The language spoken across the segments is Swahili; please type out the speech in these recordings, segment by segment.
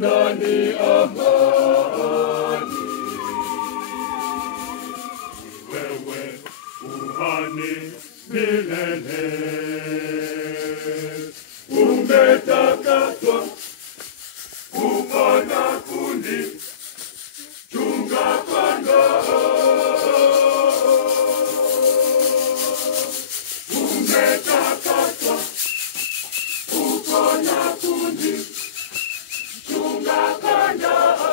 ndani amani. Wewe uhani milele, umetakaswa kufanya kundi chunga kondoo. Umetakaswa kufanya kundi chunga kondoo.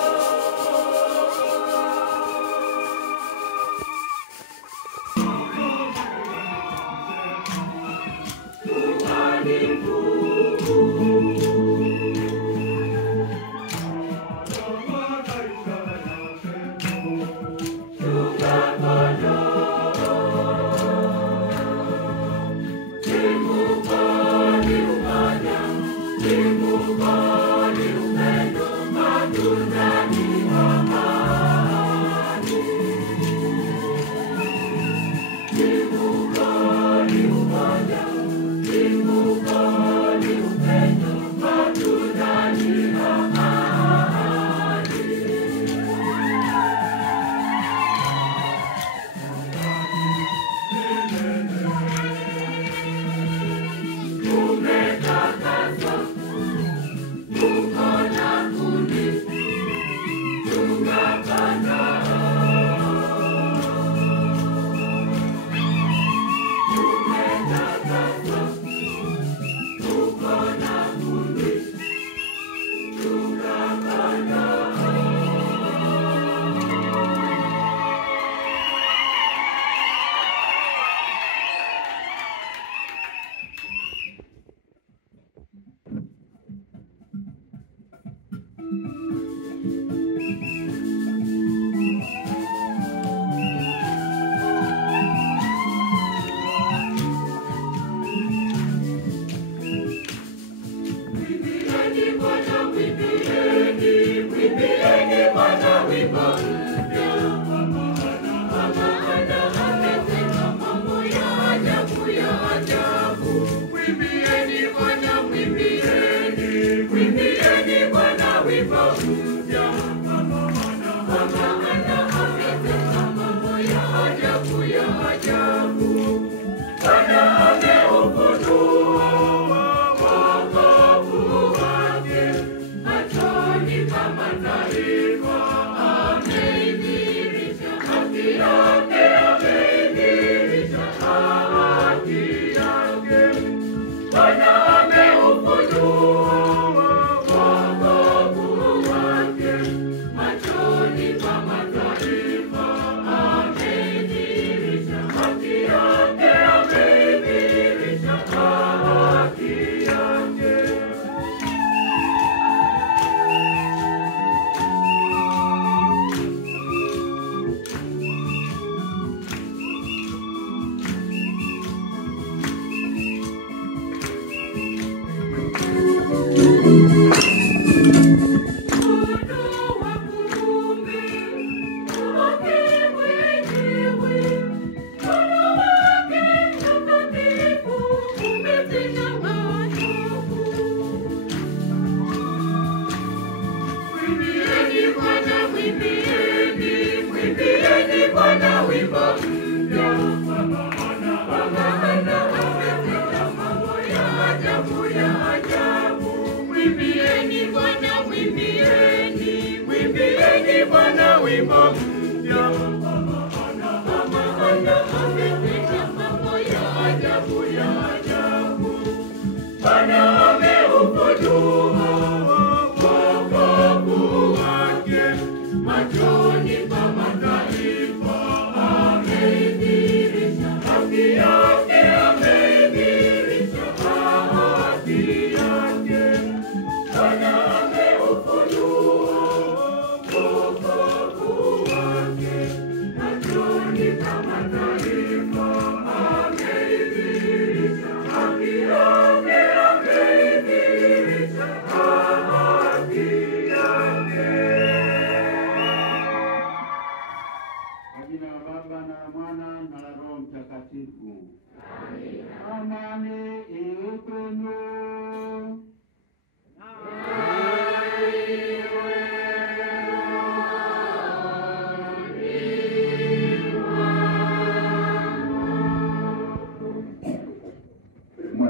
Amani iwe kwenu.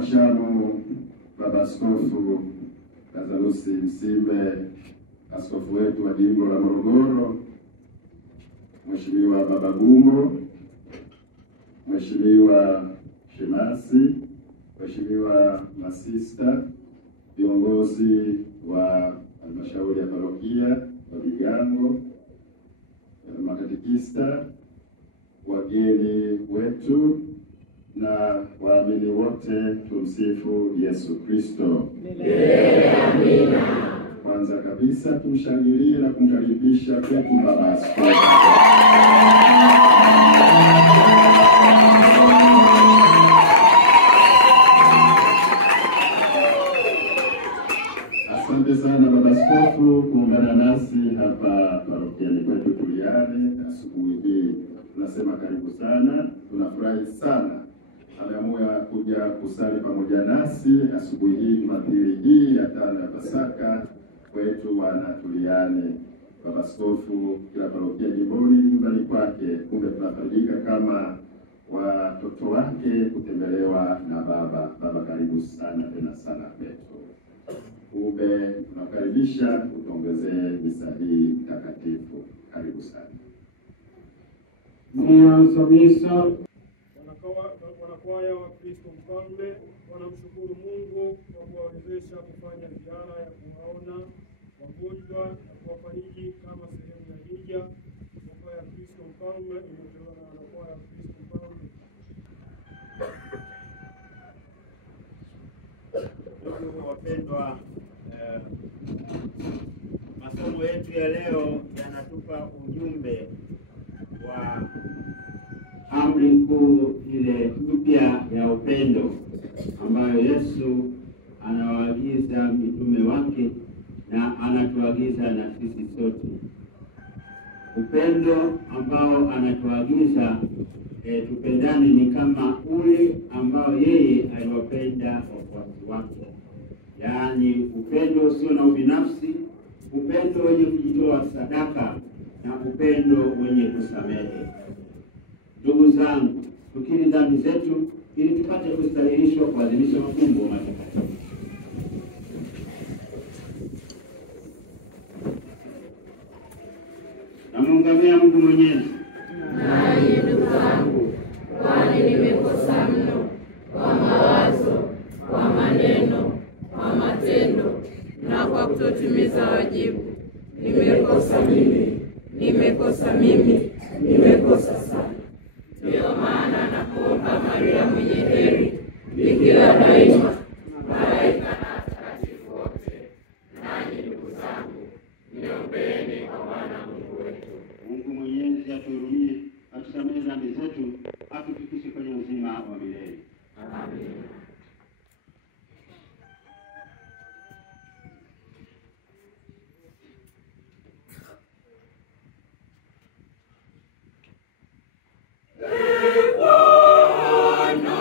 Mhashamu Baba Askofu Lazarus Msimbe, askofu wetu wa jimbo la Morogoro, Mheshimiwa Baba Gumbo, Mheshimiwa Shemasi, Mheshimiwa masista, viongozi wa halmashauri ya parokia wa Vigango, makatekista, wageni wetu na waamini wote, tumsifu Yesu Kristo. Amina. Kwanza kabisa tumshangilie na kumkaribisha kwetu Baba Askofu. Asante sana Baba Askofu kuungana nasi hapa parokiani kwetu Tuliane asubuhi hii. Tunasema karibu sana, tunafurahi sana ameamua kuja kusali pamoja nasi asubuhi hii, Jumapili hii ya 5 ya Pasaka kwetu wana Tuliane. Baba Askofu kila parokia jimboni nyumbani kwake, kumbe tunafarijika kama watoto wake kutembelewa na baba. Baba karibu sana tena sana kwetu. Kumbe tunakaribisha utuongezee misa hii takatifu. Karibu sana. Mwanzo misa. Wanakwaya wa Kristo Mfalme wanamshukuru Mungu kwa kuwawezesha kufanya ziara ya kuwaona wagonjwa na kuwafariji kama sehemu ya hija. Wanakwaya ya Kristo Mfalme imetolewa na wanakwaya wa Kristo Mfalme. Ndugu wapendwa, masomo yetu ya leo yanatupa ujumbe wa amri kuu ile mpya ya upendo ambayo Yesu anawaagiza mitume wake na anatuagiza na sisi sote. Upendo ambao anatuagiza tupendane ni kama ule ambao yeye aliwapenda wafuasi wake. Yaani upendo usio na ubinafsi, upendo wenye kujitoa sadaka na upendo wenye kusamehe. Ndugu zangu, tukiri dhambi zetu ili tupate kustahilishwa kuadhimisha mafumbo matakatifu. Namuungamia Mungu Mwenyezi. Nanyi ndugu zangu, kwani nimekosa mno kwa mawazo, kwa maneno, kwa matendo na kwa kutotimiza wajibu. Nimekosa mimi, nimekosa sana. Ndio maana nakuomba Maria mwenye heri, bikira daima, malaika na watakatifu wote, nanyi ndugu zangu, niombeeni kwa Bwana Mungu wetu. Mungu Mwenyezi atuhurumie, atusamehe dhambi zetu, atufikishe kwenye uzima wa milele. Amina. Bwana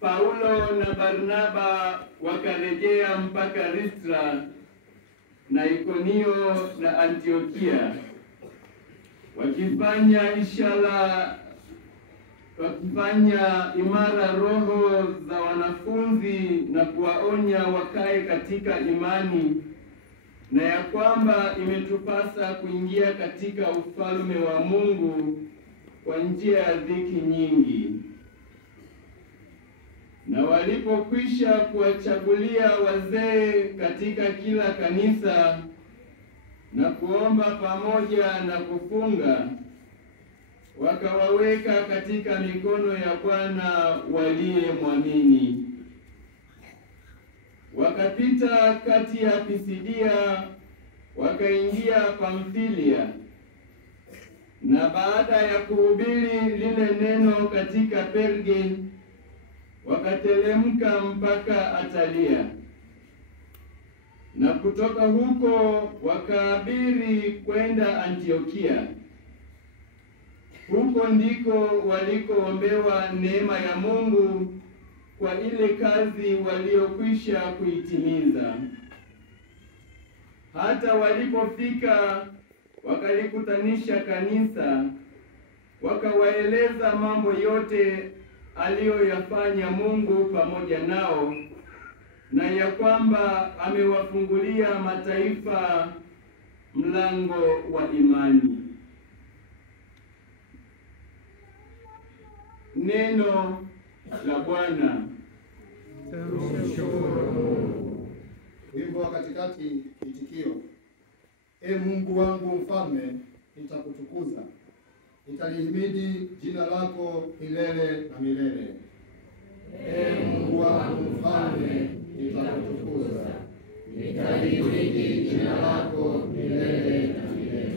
Paulo na Barnaba wakarejea mpaka Listra na Ikonio na Antiokia, wakifanya imara roho za wanafunzi na kuwaonya wakae katika imani, na ya kwamba imetupasa kuingia katika ufalme wa Mungu kwa njia ya dhiki nyingi. Na walipokwisha kuwachagulia wazee katika kila kanisa na kuomba pamoja na kufunga, wakawaweka katika mikono ya Bwana waliyemwamini. Wakapita kati ya Pisidia wakaingia Pamfilia, na baada ya kuhubiri lile neno katika Perge wakatelemka mpaka Atalia, na kutoka huko wakaabiri kwenda Antiokia. Huko ndiko walikoombewa neema ya Mungu kwa ile kazi waliokwisha kuitimiza. Hata walipofika wakalikutanisha kanisa, wakawaeleza mambo yote aliyoyafanya Mungu pamoja nao, na ya kwamba amewafungulia mataifa mlango wa imani. Neno la Bwana. Wimbo wa katikati, itikio: E Mungu wangu mfalme, nitakutukuza, nitalihimidi jina lako milele na milele. E Mungu wangu mfalme, nitakutukuza, nitalihimidi jina lako milele na milele.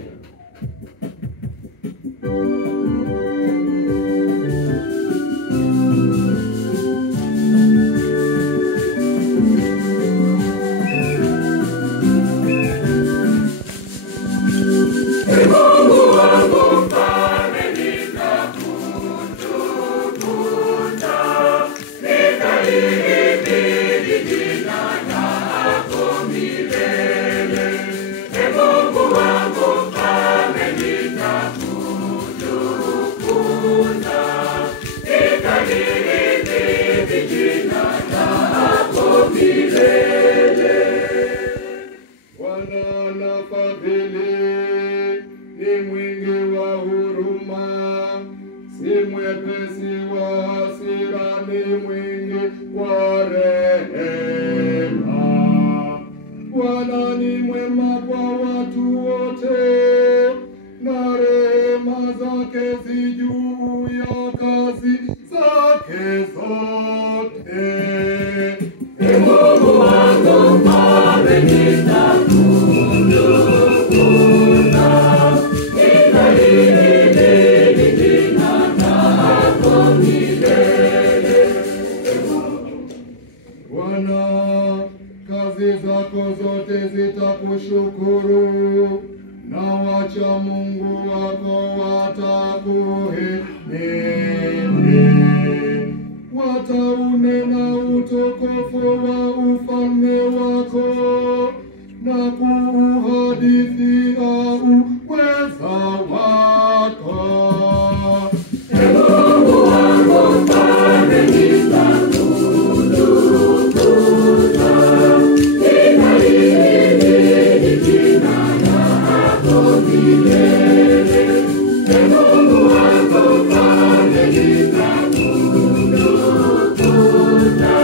kazi zako zote zitakushukuru, na wacha Mungu wako watakuhimidi. Wataunena utukufu wa ufalme wako na kuuhadithia uweza wako. Mungu wangu Mfalme, nitakutukuza, nitalihimidi jina lako milele. Mungu wangu Mfalme, nitakutukuza,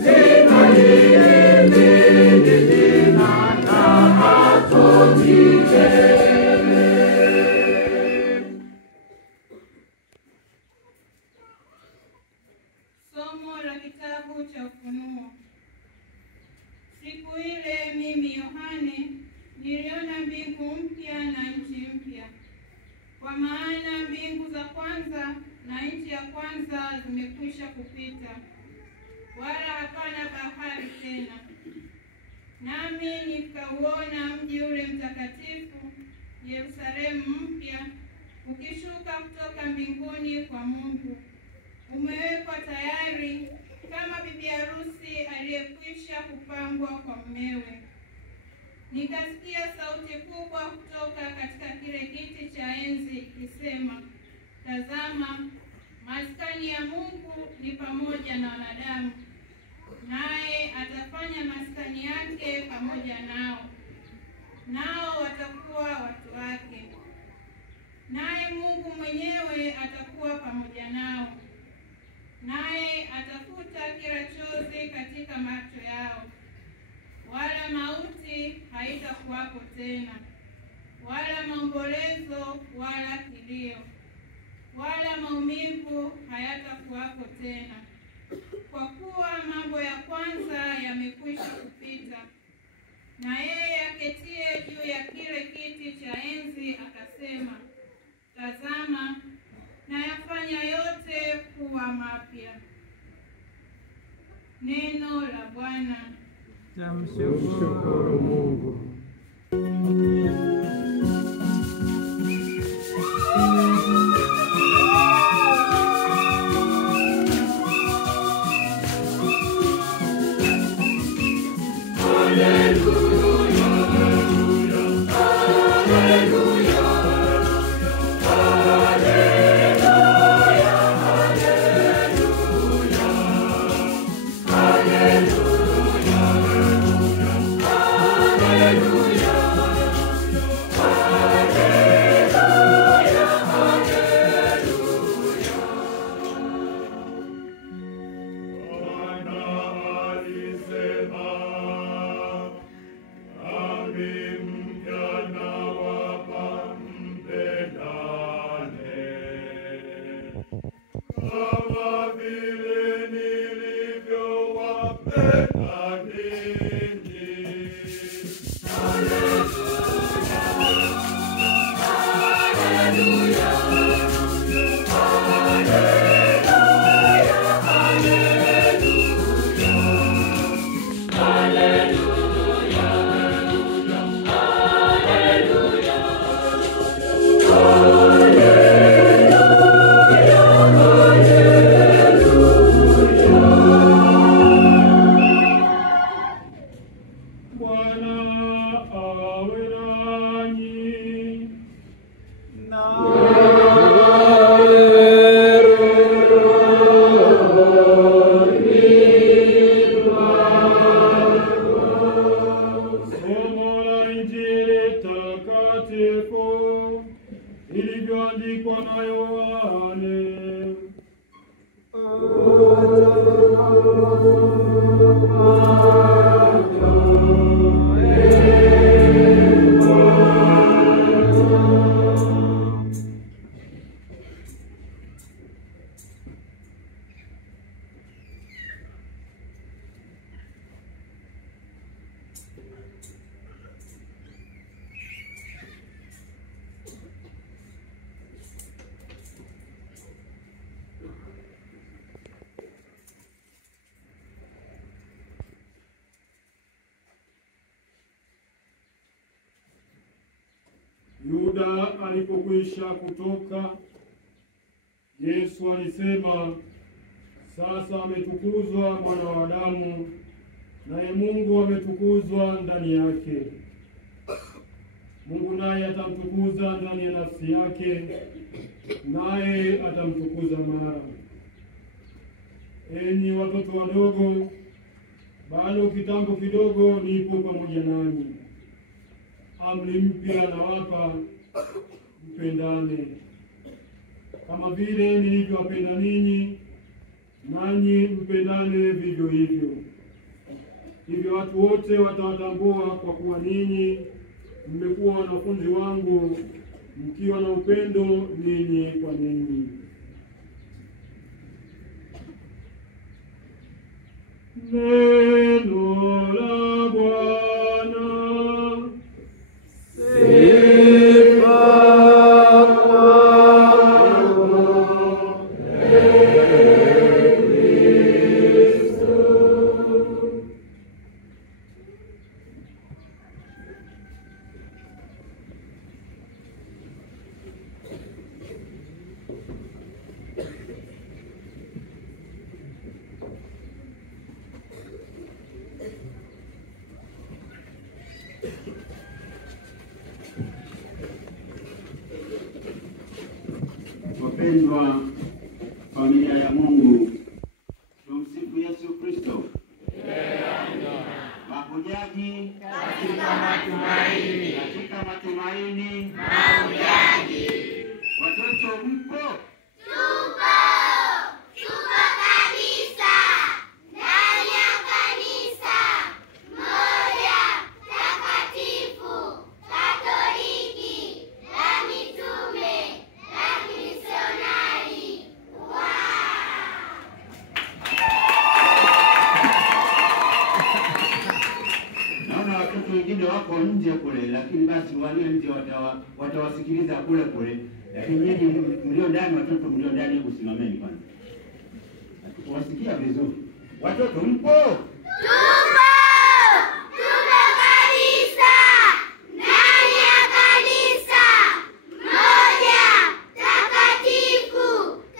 nitalihimidi jina lako milele. Somo la kitabu cha Ufunuo. Siku ile mimi Yohane niliona mbingu mpya na nchi mpya, kwa maana mbingu za kwanza na nchi ya kwanza zimekwisha kupita, wala hapana bahari tena. Nami nikauona mji ule mtakatifu Yerusalemu mpya ukishuka kutoka mbinguni kwa Mungu, umewekwa tayari kama bibi harusi aliyekwisha kupambwa kwa mumewe. Nikasikia sauti kubwa kutoka katika kile kiti cha enzi ikisema, tazama, maskani ya Mungu ni pamoja na wanadamu, naye atafanya maskani yake pamoja nao, nao watakuwa watu wake, naye Mungu mwenyewe atakuwa pamoja nao, naye atafuta kila chozi katika macho yao, wala mauti haitakuwapo tena, wala maombolezo, wala kilio, wala maumivu hayatakuwapo tena, kwa kuwa mambo ya kwanza yamekwisha kupita. Na yeye aketie juu ya kile kiti cha enzi akasema, tazama, nayafanya yote kuwa mapya. Neno la Bwana. Namshukuru Mungu. Muda alipokwisha kutoka, Yesu alisema, sasa ametukuzwa Mwana wa Adamu, naye Mungu ametukuzwa ndani yake. Mungu naye atamtukuza ndani ya nafsi yake, naye atamtukuza mara. Enyi watoto wadogo, bado kitambo kidogo nipo pamoja nanyi. Amri mpya nawapa, mpendane. Kama vile nilivyowapenda ninyi, nanyi mpendane vivyo hivyo. Hivyo watu wote watawatambua kwa kuwa ninyi mmekuwa wanafunzi wangu, mkiwa na upendo ninyi kwa ninyi. Neno la Bwana. Sifa kwako, Ee Kristo. Wapendwa familia ya Mungu, tumsifu Yesu Kristo. Mahujaji katika matumaini, mahujaji. Watoto mpo? Tupo kabisa ndani ya kanisa moja takatifu Katoliki la mitume la kimisionari. Naona watoto wengine wako nje kule, lakini basi walio nje watawasikiliza kule kule. Lakini nyinyi mlio ndani, watoto mlio ndani, hebu simameni kwanza. Tuwasikia vizuri. Watoto mpo? Tupo kabisa ndani ya kanisa moja takatifu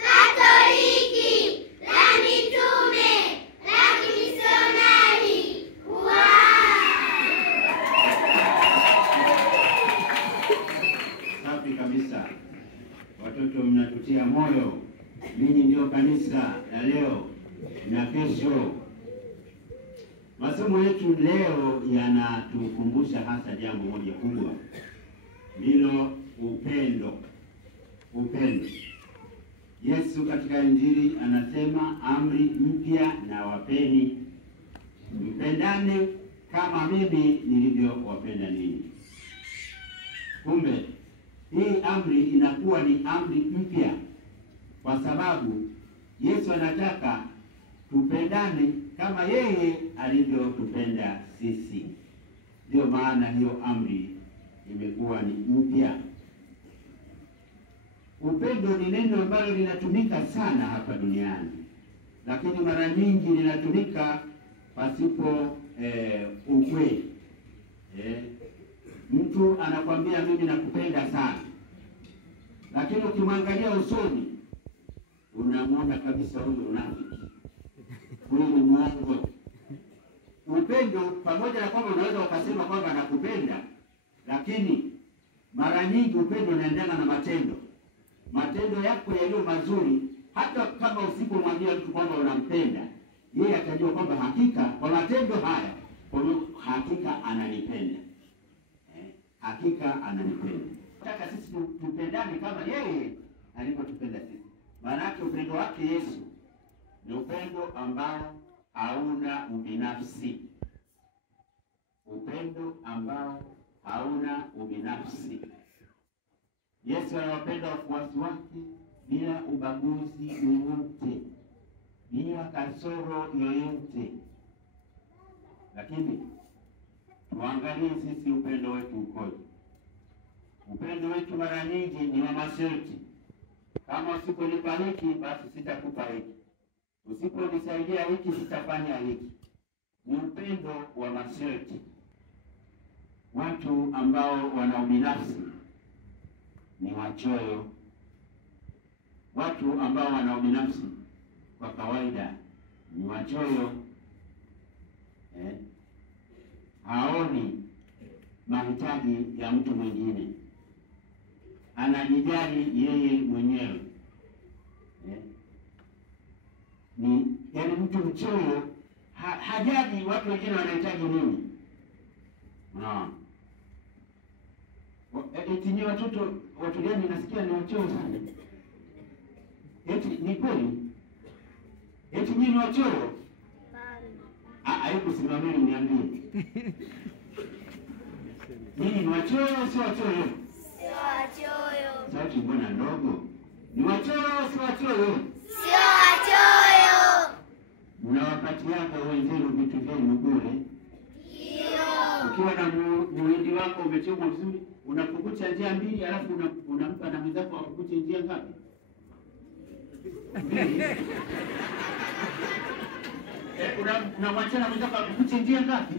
Katoliki la mitume la kimisionari. Safi kabisa. Watoto mnatutia moyo. Ninyi ndio kanisa la leo na kesho. Masomo yetu leo yanatukumbusha hasa jambo moja kubwa. Ndilo upendo. Upendo. Yesu katika Injili anasema, amri mpya na wapeni, mpendane kama mimi nilivyowapenda ninyi. Kumbe hii amri inakuwa ni amri mpya kwa sababu Yesu anataka tupendane kama yeye alivyotupenda sisi. Ndio maana hiyo amri imekuwa ni mpya. Upendo ni neno ambalo linatumika sana hapa duniani, lakini mara nyingi linatumika pasipo ukweli. Mtu anakwambia mimi nakupenda sana, lakini ukimwangalia usoni unamwona kabisa huyu unafiki, huyu ni mwongo. Upendo, pamoja na kwamba unaweza ukasema kwamba nakupenda, lakini mara nyingi upendo unaendana na matendo. Matendo yako yaliyo mazuri, hata kama usipomwambia mtu kwamba unampenda, yeye atajua kwamba hakika kwa matendo haya, kwa hakika ananipenda. Hakika ananipenda. Nataka sisi tupendane kama yeye alivyotupenda sisi. Maana yake upendo wake Yesu ni upendo ambao hauna ubinafsi. Upendo ambao hauna ubinafsi. Yesu anawapenda wafuasi wake bila ubaguzi wowote, bila kasoro yoyote. Lakini tuangalie sisi upendo wetu ukoje. Upendo wetu mara nyingi ni wa masharti. Kama usiponipa hiki, basi sitakupa hiki. Usiponisaidia hiki, sitafanya hiki. Ni upendo wa masharti. Watu ambao wana ubinafsi ni wachoyo. Watu ambao wana ubinafsi kwa kawaida ni wachoyo. Haoni mahitaji ya mtu mwingine, anajijali yeye mwenyewe. Ni yaani mtu mchoyo hajali watu wengine wanahitaji nini. Unaona? Eti ni watu gani nasikia ni wachoyo sana. Eti ni kweli? Eti ni wachoyo? Hebu simameni niambie. Nini ni wachoyo sio wachoyo? Sio wachoyo. Sauti mbona ndogo? Ni wachoyo sio wachoyo? Sio wachoyo. Mnawapatiaga wenzenu vitu vyenu bure? Ndio. Ukiwa na muhindi wako umechomwa vizuri, unapukucha njia mbili, alafu unampa na mwenzako akukuche njia ngapi? Mbili. Unamwacha na mwenzako akukuche njia ngapi?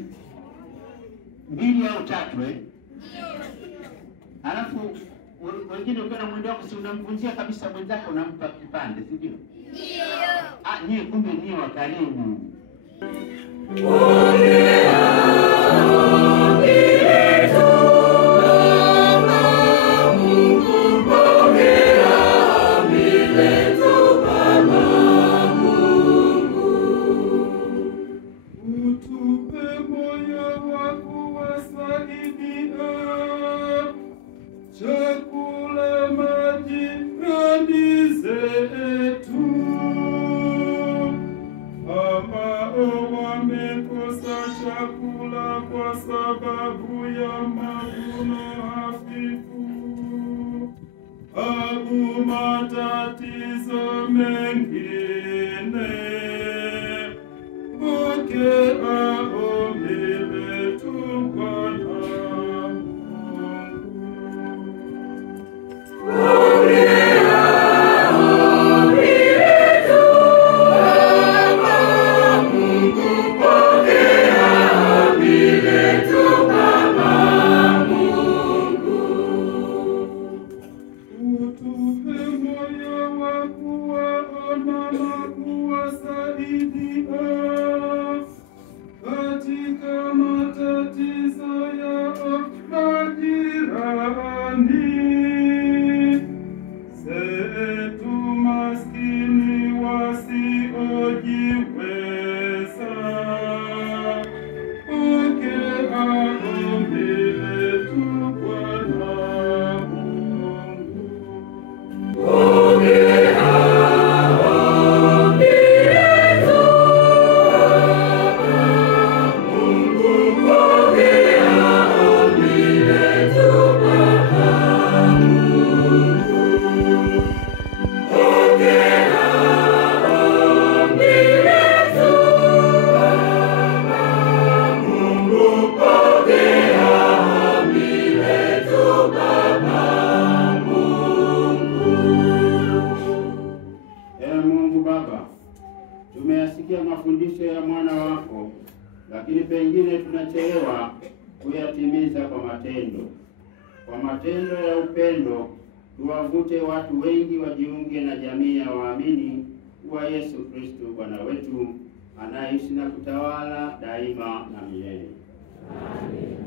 Mbili au tatu Alafu wengine ukiwa na mwendo wako si unamvunjia kabisa mwenzako, unampa kipande, si ndio? Ndio. Nyie kumbe nyie wakarimu. Chakula, maji na ndizi zetu, ambao wamekosa chakula kwa sababu ya mavuno hafifu au matatizo mengine. Pokea ombi letu Bwana. Katika matatizo ya majirani zetu, maskini wasiojiweza, pokea ombi letu Bwana Mungu. Tumeyasikia mafundisho ya mwana wako, lakini pengine tunachelewa kuyatimiza kwa matendo. Kwa matendo ya upendo, tuwavute watu wengi wajiunge na jamii ya waamini wa Yesu Kristo Bwana wetu, anaishi na kutawala daima na milele. Amen.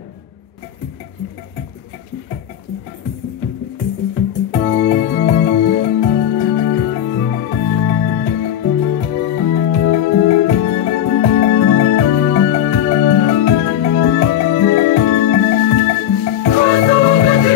Oh,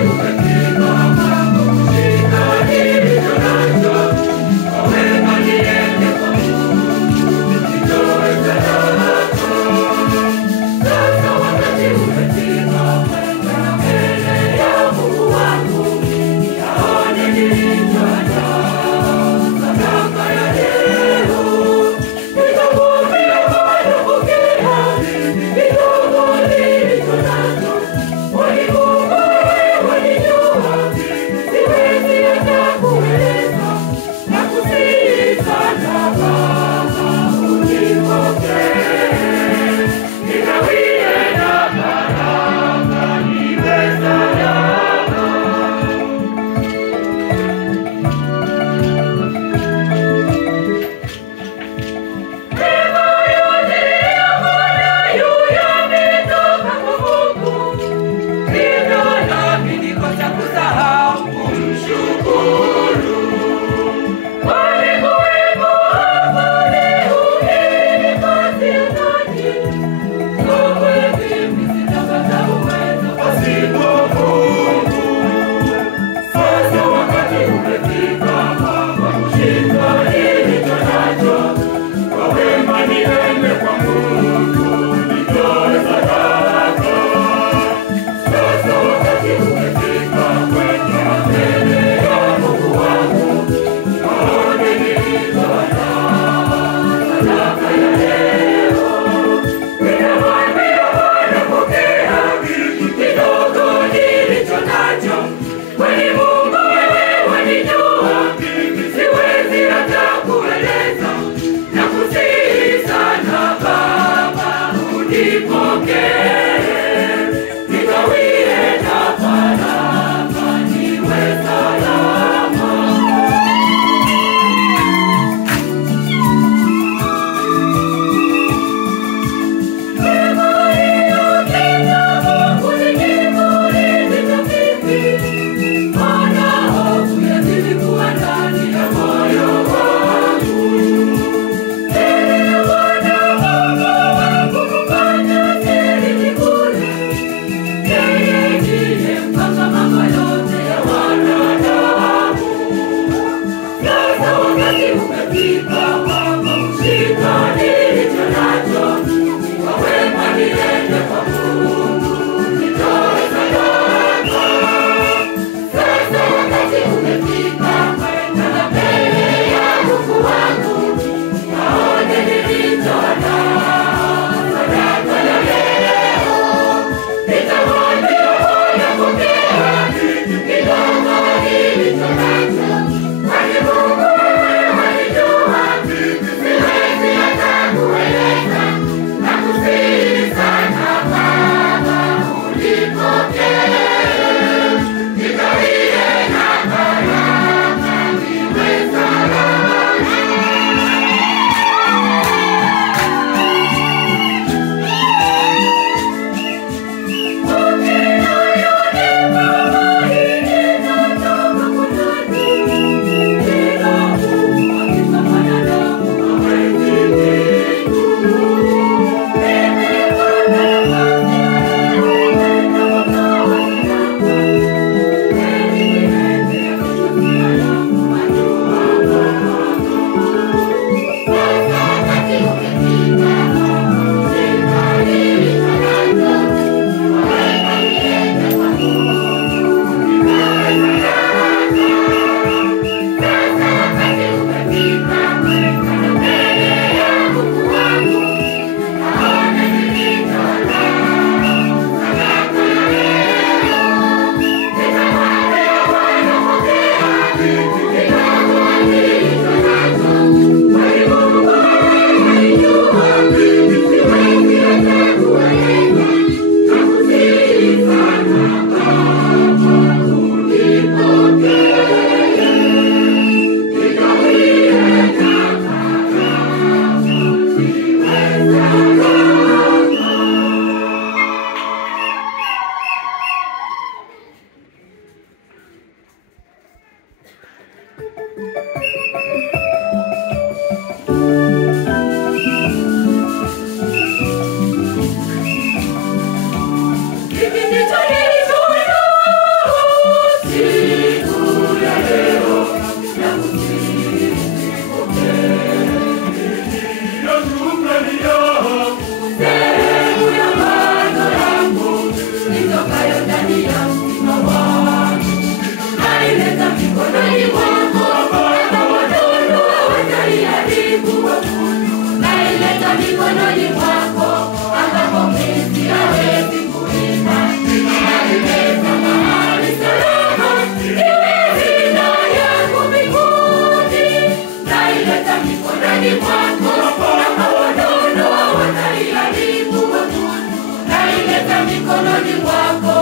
mikononi mwako,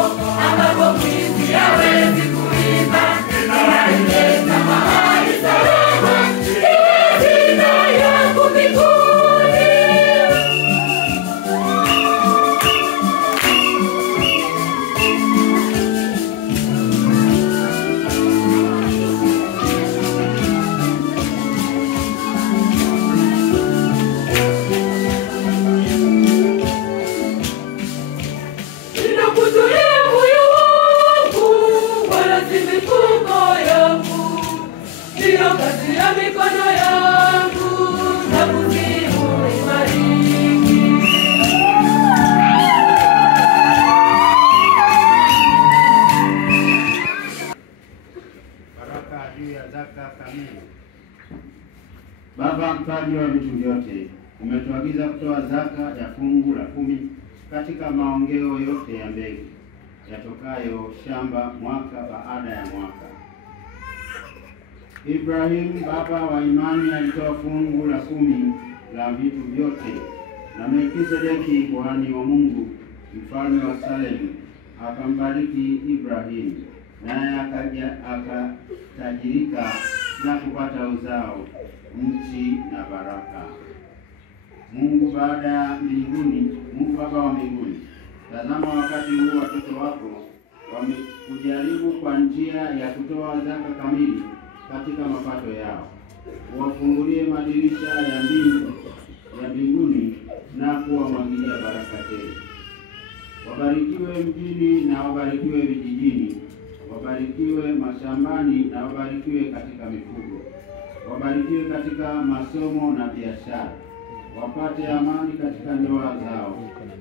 ambapo mwizi hawezi kuiba. Ninaileta mahali salama, iwe hazina yangu mbinguni. Ninakutolea moyo wangu, wala si mifuko yangu, ndiyo kazi ya mikono yangu, na kuziimariki. Baraka juu ya zaka kamili. Baba mpaji wa vitu vyote, umetuagiza kutoa zaka ya fungu la 10 katika maongeo yote ya mbegu yatokayo shamba mwaka baada ya mwaka. Ibrahimu baba wa imani alitoa fungu la 10 la vitu vyote, na Melkisedeki kuhani wa Mungu mfalme wa Salemu akambariki Ibrahimu, naye akatajirika na kupata uzao, nchi na baraka. Mungu Baba wa mbinguni, tazama wakati huu watoto wako wamekujaribu kwa njia ya kutoa zaka kamili katika mapato yao. Uwafungulie madirisha ya mbinguni na kuwamwagilia baraka tele. Wabarikiwe mjini na wabarikiwe vijijini, wabarikiwe mashambani na wabarikiwe katika mifugo, wabarikiwe katika masomo na biashara, wapate amani katika ndoa zao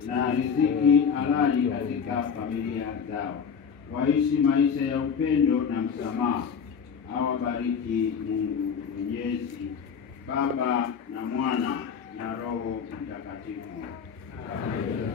na riziki halali katika familia zao, waishi maisha ya upendo na msamaha. Awabariki Mungu Mwenyezi, Baba na Mwana na Roho Mtakatifu. Amen.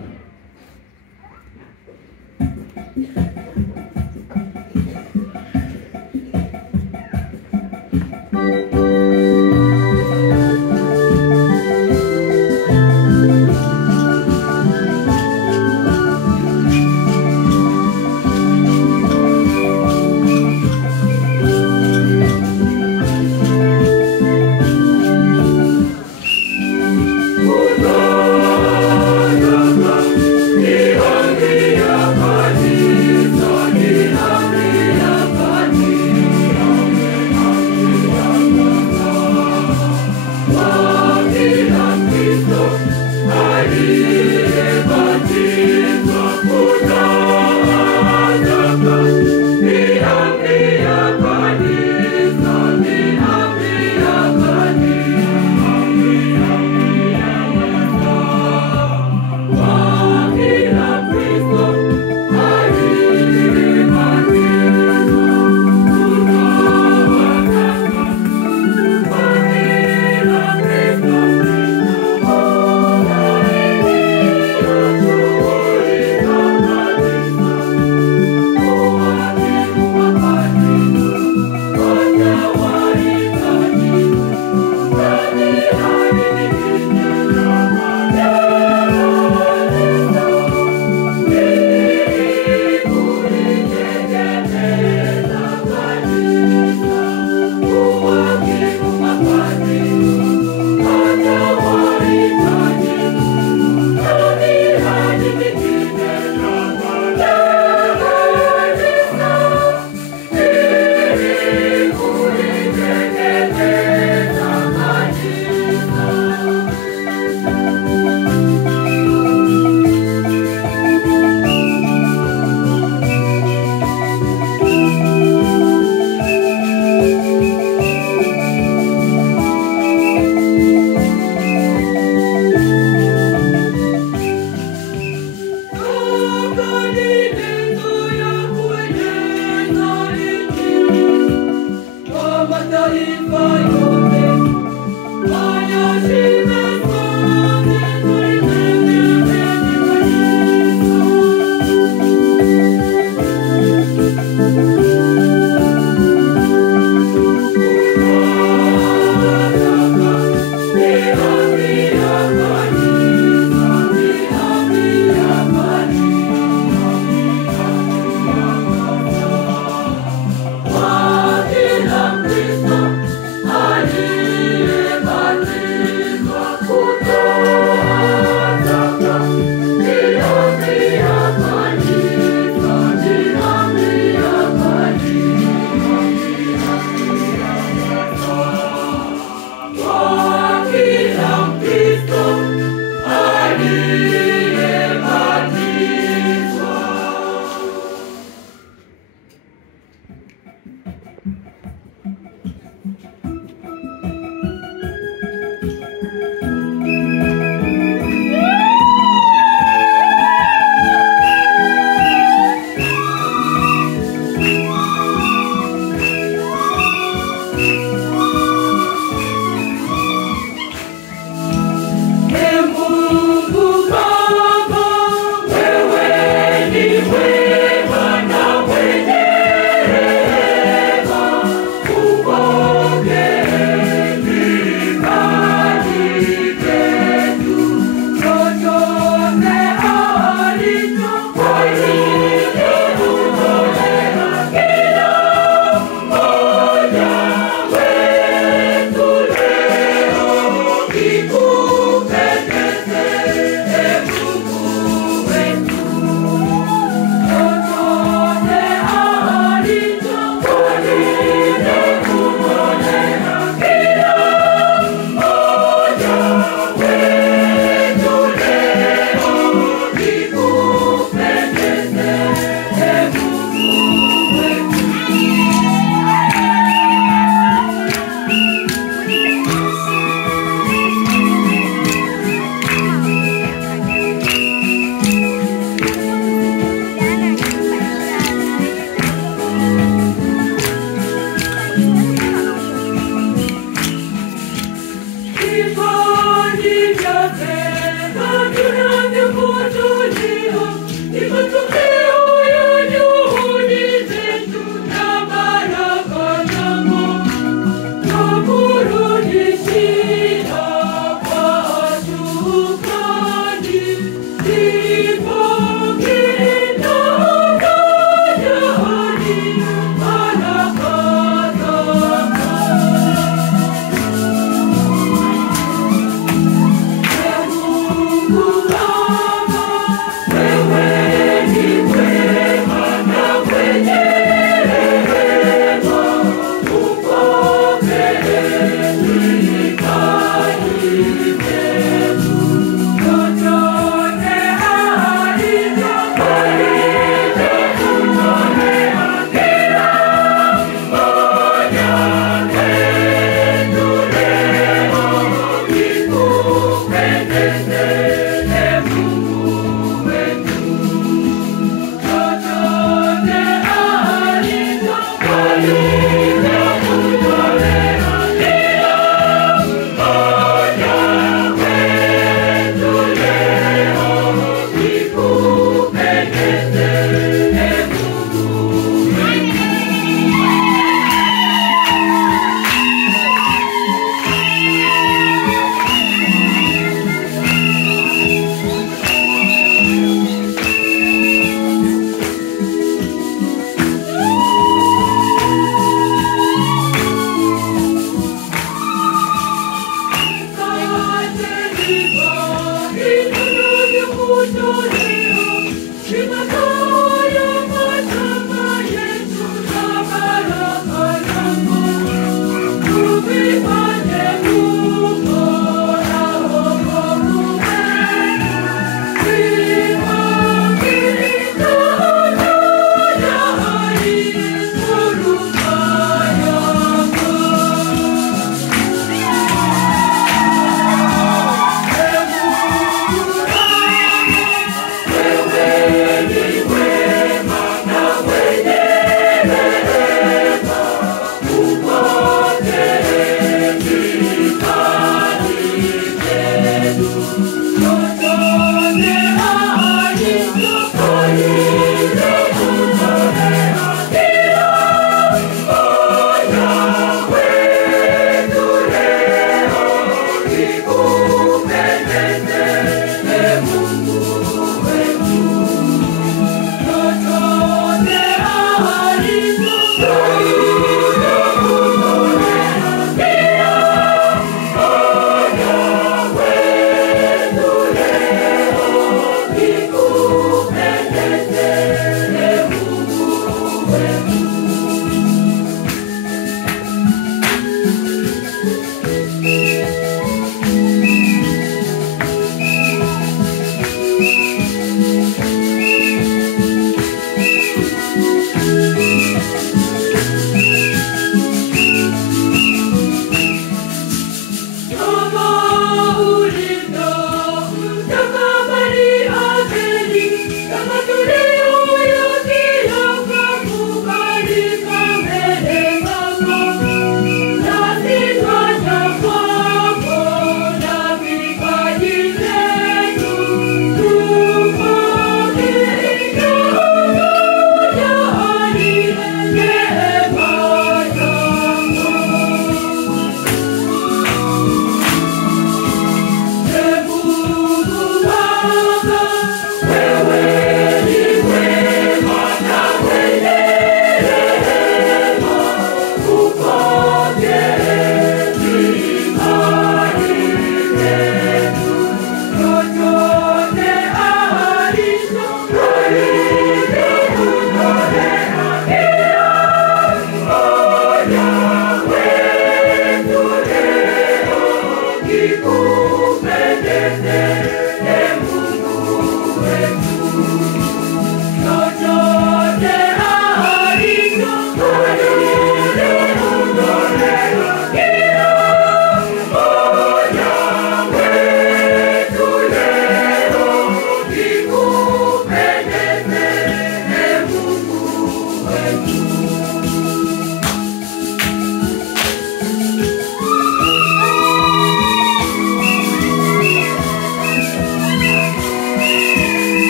Ni haki ya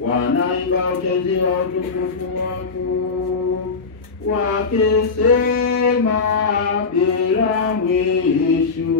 wanaimba utenzi wa utukufu wako, wakisema bila mwisho.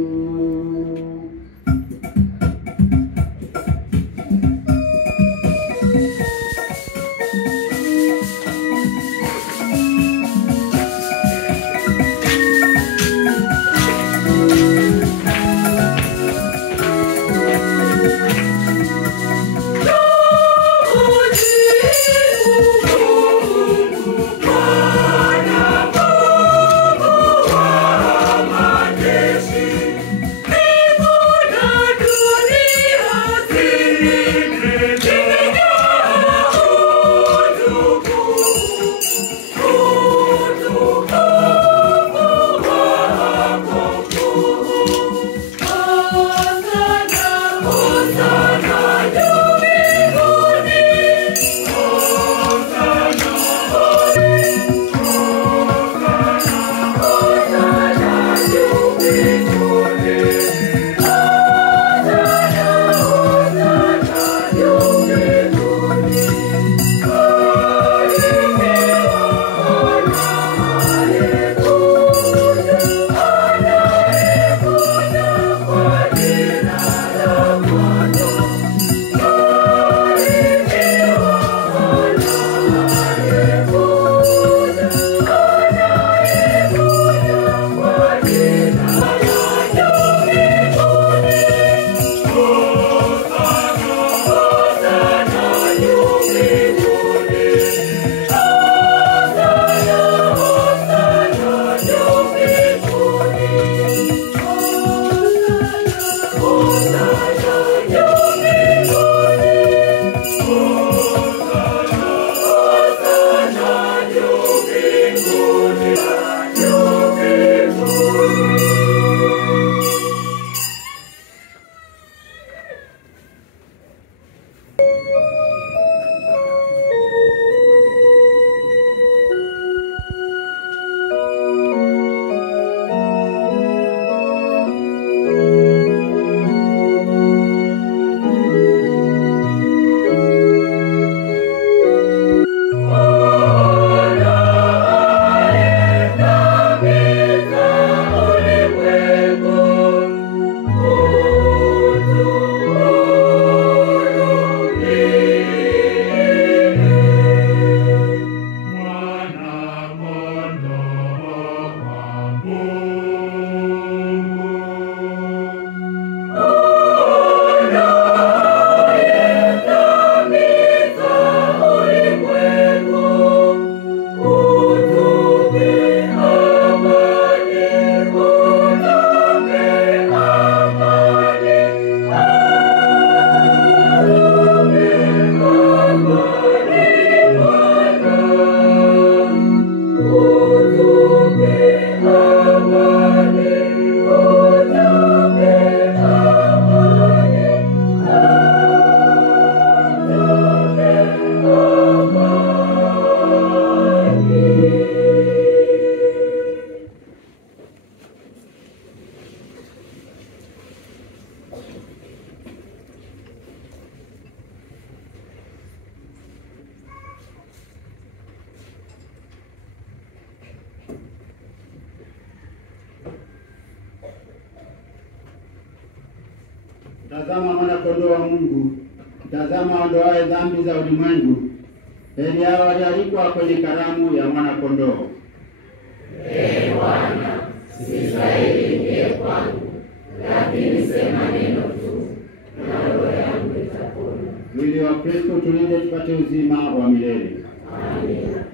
Amen. tazama mwana-kondoo wa Mungu, tazama aondoaye dhambi za ulimwengu. Heri hao walioalikwa kwenye karamu ya mwana-kondoo. Ee Bwana, sistahili ingie kwangu, lakini sema neno tu, na roho yangu itapona. Mwili wa Kristo tulinde tupate uzima wa milele. Amina.